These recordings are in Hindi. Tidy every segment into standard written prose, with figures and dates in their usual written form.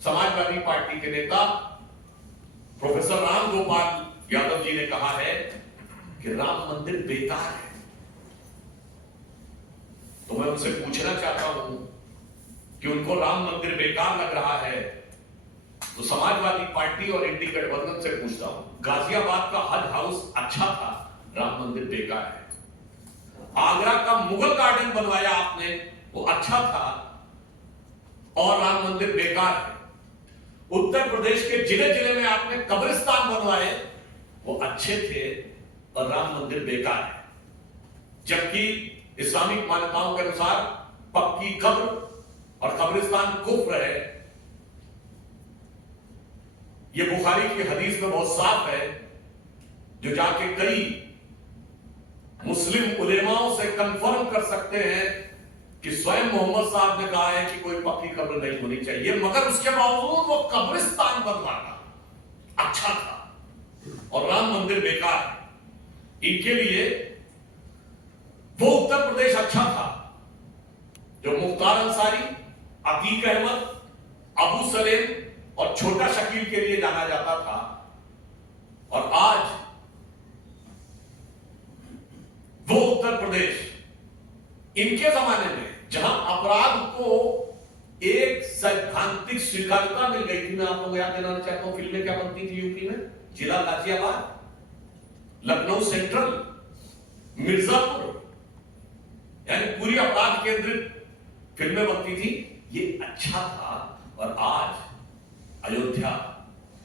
समाजवादी पार्टी के नेता प्रोफेसर राम गोपाल यादव जी ने कहा है कि राम मंदिर बेकार है। तो मैं उनसे पूछना चाहता हूं कि उनको राम मंदिर बेकार लग रहा है तो समाजवादी पार्टी और इंडी गठबंधन से पूछता हूं, गाजियाबाद का हज हाउस अच्छा था, राम मंदिर बेकार है। आगरा का मुगल गार्डन बनवाया आपने, वो अच्छा था और राम मंदिर बेकार है। उत्तर प्रदेश के जिले जिले में आपने कब्रिस्तान बनवाए, वो अच्छे थे और राम मंदिर बेकार है। जबकि इस्लामिक मान्यताओं के अनुसार पक्की कब्र और कब्रिस्तान कुफ्र है। यह बुखारी की हदीस में बहुत साफ है, जो जाके कई मुस्लिम उलेमाओं से कंफर्म कर सकते हैं कि स्वयं मोहम्मद साहब ने कहा है कि कोई पक्की कब्र नहीं होनी चाहिए, मगर उसके बावजूद वो कब्रिस्तान बनवाना अच्छा था और राम मंदिर बेकार है। इनके लिए वो उत्तर प्रदेश अच्छा था जो मुख्तार अंसारी, अतीक अहमद, अबू सलेम और छोटा शकील के लिए जाना जाता था। और आज वो उत्तर प्रदेश इनके जमाने में जहां अपराध को एक सैद्धांतिक स्वीकार्यता मिल गई थी। मैं आप लोगों को याद दिलाना चाहता हूं, फिल्में क्या बनती थी यूपी में, जिला गाजियाबाद, लखनऊ सेंट्रल, मिर्जापुर, यानी पूरी अपराध केंद्रित फिल्में बनती थी। ये अच्छा था। और आज अयोध्या,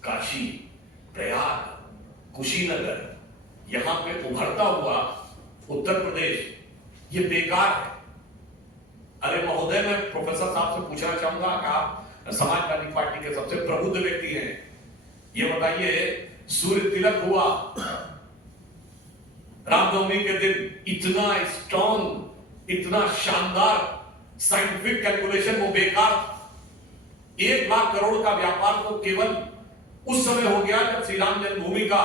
काशी, प्रयाग, कुशीनगर, यहां पे उभरता हुआ उत्तर प्रदेश ये बेकार है। अरे महोदय, मैं प्रोफेसर साहब से पूछना चाहूंगा कि आप समाजवादी पार्टी के सबसे प्रबुद्ध व्यक्ति हैं, ये बताइए, सूर्य तिलक हुआ रामनवमी के दिन, इतना स्ट्रॉन्ग, इतना शानदार साइंटिफिक कैलकुलेशन, वो बेकार था। 1 लाख करोड़ का व्यापार तो केवल उस समय हो गया जब श्री राम जन्मभूमि का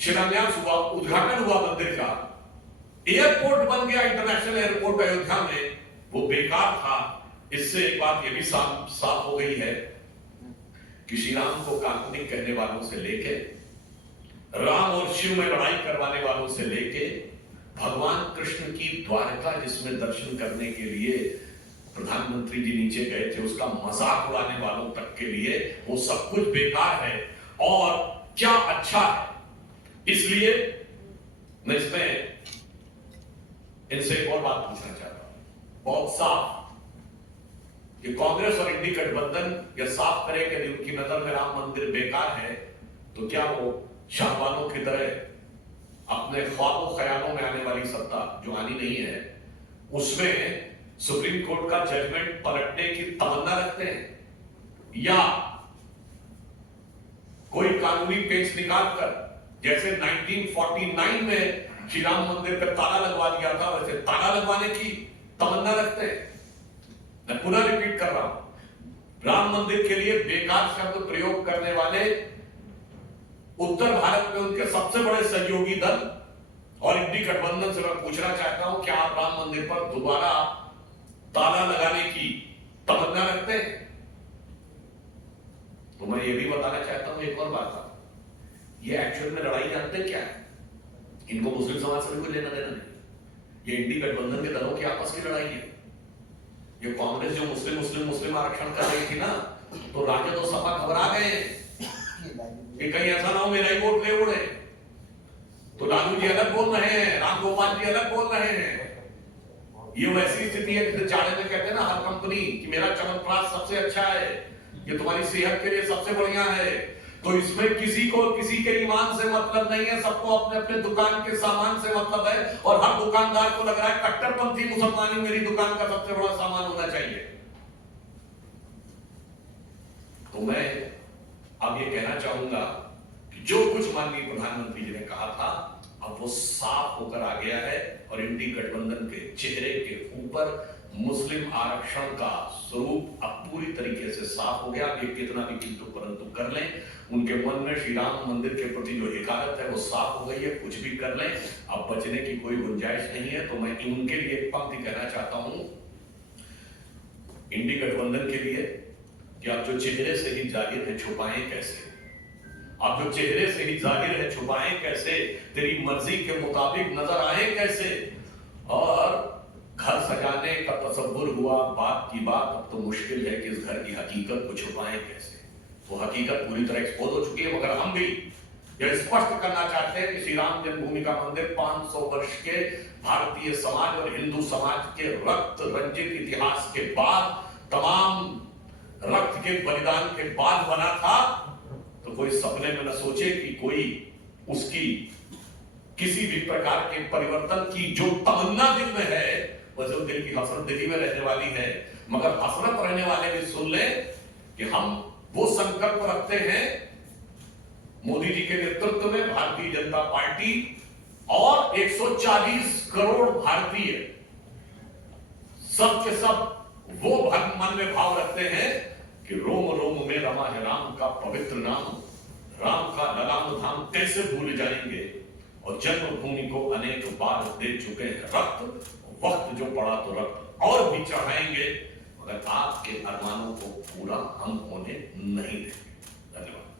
शिलान्यास हुआ, उद्घाटन हुआ मंदिर का, एयरपोर्ट बन गया, इंटरनेशनल एयरपोर्ट अयोध्या में, वो बेकार था। इससे एक बात ये भी साफ हो गई है कि श्री राम को काल्पनिक कहने वालों से लेके, राम और शिव में लड़ाई करवाने वालों से लेके, भगवान कृष्ण की द्वारका जिसमें दर्शन करने के लिए प्रधानमंत्री जी नीचे गए थे, उसका मजाक उड़ाने वालों तक के लिए वो सब कुछ बेकार है और क्या अच्छा है। इसलिए मैं इसमें इनसे एक और बात पूछना चाहता हूं, बहुत साफ, कि कांग्रेस और इंडी गठबंधन यह साफ करे कि यदि उनकी नजर में राम मंदिर बेकार है तो क्या वो शाहबानों की तरह अपने ख्वाबों ख्यालों में आने वाली सत्ता जो आनी नहीं है, उसमें सुप्रीम कोर्ट का जजमेंट पलटने की तमन्ना रखते हैं, या कोई कानूनी पेच निकाल कर जैसे 1949 में श्री राम मंदिर पर ताला लगवा दिया था, वैसे ताला लगवाने की तमन्ना रखते हैं। मैं पुनः रिपीट कर रहा हूं, राम मंदिर के लिए बेकार शब्द प्रयोग करने वाले उत्तर भारत में उनके सबसे बड़े सहयोगी दल और इंडी गठबंधन से मैं पूछना चाहता हूं, क्या आप राम मंदिर पर दोबारा ताला लगाने की तमन्ना रखते हैं? तो मैं ये भी बताना चाहता हूं एक और बात, ये एक्चुअल में लड़ाई जानते क्या है? इनको मुस्लिम समाज से भी कोई लेना देना नहीं, ये इंडी गठबंधन के दलों की आपस की लड़ाई है। ये कांग्रेस जो मुस्लिम आरक्षण कर रही थी ना, तो राजद और सपा घबरा गए कि कहीं ऐसा ना हो मेरा ही वोट ले उड़े। तो लालू जी अलग बोल रहे हैं, राम गोपाल जी अलग बोल रहे हैं। ये वैसी स्थिति है जैसे चाड़े में कहते हैं ना हर कंपनी कि मेरा च्यवनप्राश सबसे अच्छा है, ये तुम्हारी सेहत के लिए सबसे बढ़िया है। तो इसमें किसी को किसी के ईमान से मतलब नहीं है, सबको अपने अपने दुकान के सामान से मतलब है। और हर दुकानदार को लग रहा है कट्टरपंथी मुसलमानी मेरी दुकान का सबसे बड़ा सामान होना चाहिए। तो मैं अब ये कहना चाहूंगा कि जो कुछ माननीय प्रधानमंत्री जी ने कहा था अब वो साफ होकर आ गया है और इंडी गठबंधन के चेहरे के ऊपर मुस्लिम आरक्षण का स्वरूप अब पूरी तरीके से साफ हो गया। ये कितना भी किंतु परंतु कर लें, उनके मन में श्री राम मंदिर के प्रति जो हिकारत है वो साफ हो गई है। कुछ भी कर लें, अब बचने की कोई गुंजाइश नहीं है। तो मैं उनके लिए एक पंक्ति कहना चाहता हूं, इंडी गठबंधन के लिए, कि अब जो चेहरे से ही जाहिर है छुपाएं कैसे, अब जो चेहरे से ही जाहिर है छुपाएं कैसे, तेरी मर्जी के मुताबिक नजर आए कैसे। और घर सजाने का तसव्वुर हुआ बात की बात, अब तो मुश्किल है कि इस घर की हकीकत को छुपाएं कैसे। वो हकीकत पूरी तरह एक्सपोज हो चुकी है, मगर हम भी यह स्पष्ट करना चाहते हैं कि श्री राम जन्मभूमि का मंदिर 500 वर्ष के भारतीय समाज और हिंदू समाज के रक्त रंजित इतिहास के बाद, तमाम रक्त के बलिदान के बाद बना था। तो कोई सपने में न सोचे कि कोई उसकी किसी भी प्रकार के परिवर्तन की जो तमन्ना दिल में है, वैसे दिल की हसरत दिल्ली में रहने वाली है, मगर हसरत रहने वाले भी सुन ले कि हम वो संकल्प रखते हैं मोदी जी के नेतृत्व में भारतीय जनता पार्टी और 140 करोड़ भारतीय सब के सब वो मन में भाव रखते हैं कि रोम रोम में रमा है राम का पवित्र नाम, राम का लगाम धाम कैसे भूल जाएंगे, और जन्मभूमि को अनेक बार दे चुके हैं रक्त, वक्त जो पड़ा तो रक्त और भी चढ़ाएंगे, मगर आपके अरमानों को पूरा हम होने नहीं देंगे। धन्यवाद।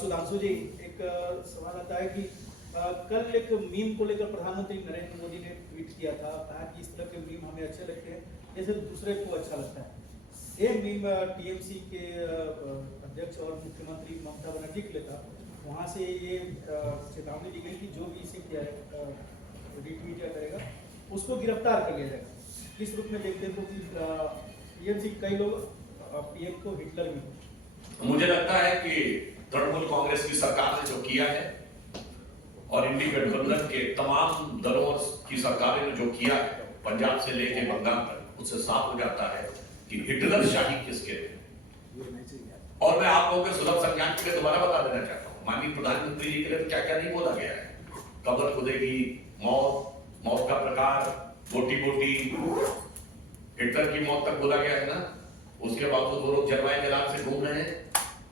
सुधांशु जी, एक सवाल आता है कि कल एक मीम को लेकर प्रधानमंत्री नरेंद्र मोदी ने ट्वीट किया था, कहा कि इस तरह के मीम हमें अच्छे लगते हैं जैसे दूसरे को अच्छा लगता है। सेम मीम टीएमसी के अध्यक्ष और मुख्यमंत्री ममता बनर्जी के लिए था, वहाँ से ये चेतावनी दी गई कि जो भी इसे किया है रिट्वीट या करेगा उसको गिरफ्तार कर लिया जाएगा। किस रूप में देखते हैं कि टीएमसी कई लोग पीएम को हिटलर भी। मुझे लगता है कि तृणमूल कांग्रेस की सरकार ने जो किया है और इंडी गठबंधन के तमाम दलों की सरकारें ने जो किया है पंजाब से लेकर बंगाल तक, उससे साफ हो जाता है कि हिटलर शाही किसके थे। और मैं आप लोगों के सुलभ संज्ञान के लिए दोबारा बता देना चाहता हूँ, माननीय प्रधानमंत्री जी के लिए तो क्या क्या नहीं बोला गया है। कब्र खुदेगी, मौत, मौत का प्रकार, बोटी बोटी, हिटलर की मौत तक बोला गया है ना। उसके बावजूद वो लोग जलवायु जलाल से घूम रहे हैं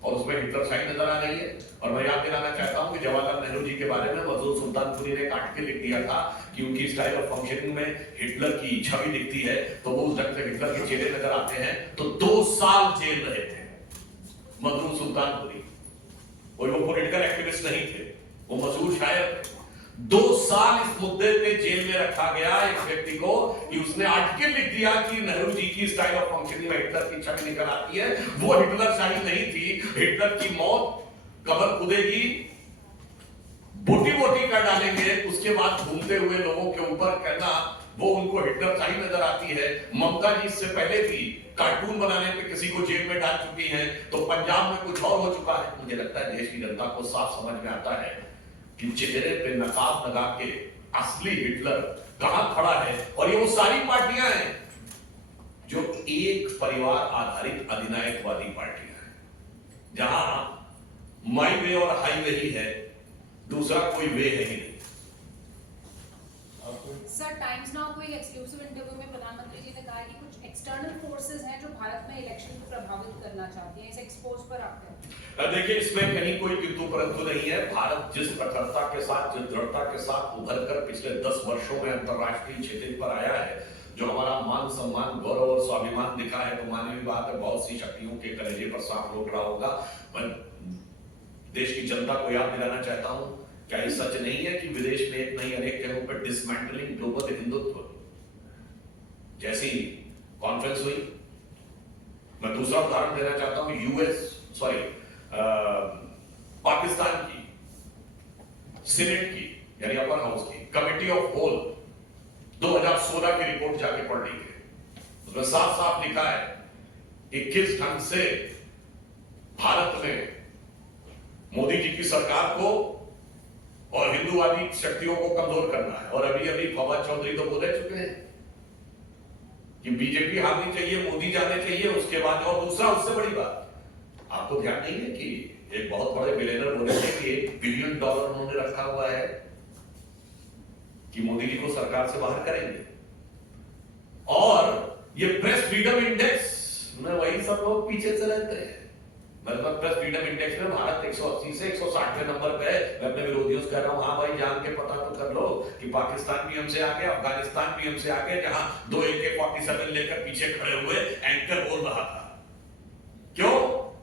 और उसमें हिटलर शाही नजर आ रही है। और मैं याद दिलाना चाहता हूं कि जवाहरलाल नेहरू जी के बारे में मजदूर सुल्तानपुरी ने काट के लिख दिया था कि उनकी स्टाइल ऑफ फंक्शनिंग में हिटलर की छवि दिखती है, तो वो उस ढंग से हिटलर के चेहरे नजर आते हैं। तो 2 साल जेल रहे थे मजदूर सुल्तानपुरी, और वो पॉलिटिकल एक्टिविस्ट नहीं थे, वो मशहूर शायर थे। 2 साल इस मुद्दे पे जेल में रखा गया एक व्यक्ति को कि उसने आर्टिकल लिख दिया कि नेहरू जी की स्टाइल ऑफ फंक्शनिंग में हिटलर की छवि निकल आती है। वो हिटलर शाही नहीं थी। हिटलर की मौत, कब्र खुदेगी, बोटी बोटी कर डालेंगे, उसके बाद घूमते हुए लोगों के ऊपर कहना वो उनको हिटलर शाही नजर आती है। ममता जी इससे पहले भी कार्टून बनाने पे किसी को जेल में डाल चुकी हैं, तो पंजाब में कुछ और हो चुका है। मुझे लगता है देश की जनता को साफ समझ में आता है कि चेहरे पे नकाब लगा के असली हिटलर कहां खड़ा है। और ये वो सारी पार्टियां हैं जो एक परिवार आधारित अधिनायकवादी पार्टियां हैं, जहां माई वे और हाईवे ही है, दूसरा कोई वे है ही नहीं। सर, टाइम्स नाउ को एक एक्सक्लूसिव इंटरव्यू में प्रधानमंत्री जी ने कहा कि कुछ एक्सटर्नल फोर्सेस हैं जो भारत में इलेक्शन को प्रभावित करना चाहती हैं। इस एक्सपोज पर आप देखिए, इसमें कहीं कोई किंतु परंतु नहीं है। भारत जिस प्रखरता के साथ, जिस दृढ़ता के साथ उभर कर पिछले 10 वर्षों में अंतरराष्ट्रीय क्षेत्र पर आया है, जो हमारा मान सम्मान, गौरव और स्वाभिमान दिखा है, तो मानवीय बात है बहुत सी शक्तियों के कलेजे पर सांप लौट रहा होगा। मैं देश की जनता को याद दिलाना चाहता हूं, क्या ये सच नहीं है कि विदेश में एक नहीं अनेक जगहों पर डिसमेंटलिंग ग्लोबल हिंदुत्व जैसी कॉन्फ्रेंस हुई। मैं दूसरा उदाहरण देना चाहता हूं, पाकिस्तान की सीनेट की यानी अपर हाउस की कमिटी ऑफ होल 2016 की रिपोर्ट जाके पढ़ लीजिए, उसमें साफ साफ लिखा है कि किस ढंग से भारत में मोदी जी की सरकार को और हिंदूवादी शक्तियों को कमजोर करना है। और अभी अभी फवाद चौधरी तो बोले चुके हैं कि बीजेपी हारनी चाहिए, मोदी जाने चाहिए, उसके बाद। और दूसरा उससे बड़ी बात, आपको ध्यान नहीं है कि एक बहुत बड़े बिलियनर बोले थे कि $1 बिलियन उन्होंने रखा हुआ है कि मोदी जी को सरकार से बाहर करेंगे। और ये प्रेस फ्रीडम इंडेक्स में वही सब लोग पीछे से रहते हैं। मतलब प्रेस फ्रीडम इंडेक्स में भारत 180 से 160वें नंबर पे है। मैं अपने विरोधियों से कह रहा हूं, हाँ भाई जान के पता तो कर लो कि पाकिस्तान भी हमसे आगे, अफगानिस्तान भी हमसे आगे, जहां 2 AK-47 लेकर पीछे खड़े हुए एंकर बोल रहा था। क्यों?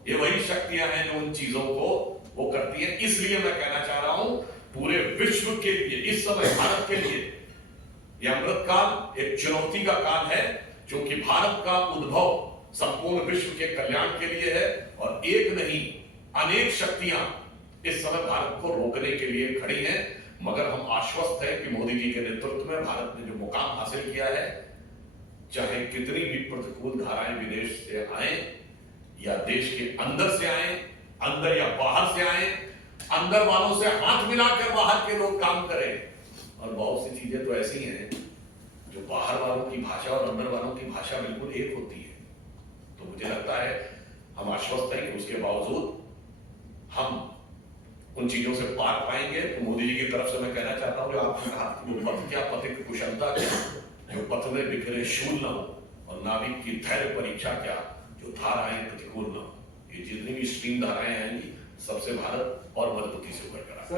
ये वही शक्तियां हैं जो उन चीजों को वो करती हैं। इसलिए मैं कहना चाह रहा हूं पूरे विश्व के लिए, इस समय भारत के लिए यह अमृत काल एक चुनौती का काल है, क्योंकि भारत का उद्भव संपूर्ण विश्व के कल्याण के लिए है और एक नहीं अनेक शक्तियां इस समय भारत को रोकने के लिए खड़ी हैं। मगर हम आश्वस्त हैं कि मोदी जी के नेतृत्व में भारत ने जो मुकाम हासिल किया है, चाहे कितनी भी प्रतिकूल धाराएं विदेश से आए या देश के अंदर से आए, अंदर या बाहर से आए, अंदर वालों से हाथ मिलाकर बाहर के लोग काम करें। और बहुत सी चीजें तो ऐसी हैं जो बाहर वालों की भाषा और अंदर वालों की भाषा बिल्कुल एक होती है। तो मुझे लगता है हम आश्वस्त हैं कि उसके बावजूद हम उन चीजों से पार पाएंगे। तो मोदी जी की तरफ से मैं कहना चाहता हूं कि आपने कहा कि वो पथ क्या, पथिक कुशलता क्या, जो पथ में बिखरे शूल न हो, और नाविक की धैर्य परीक्षा क्या, जो धाराएं प्रतिकूल न हो। ये जितनी भी स्ट्रीम धाराएं आएंगी सबसे भारत और मजबूती से उभर कर आएगा।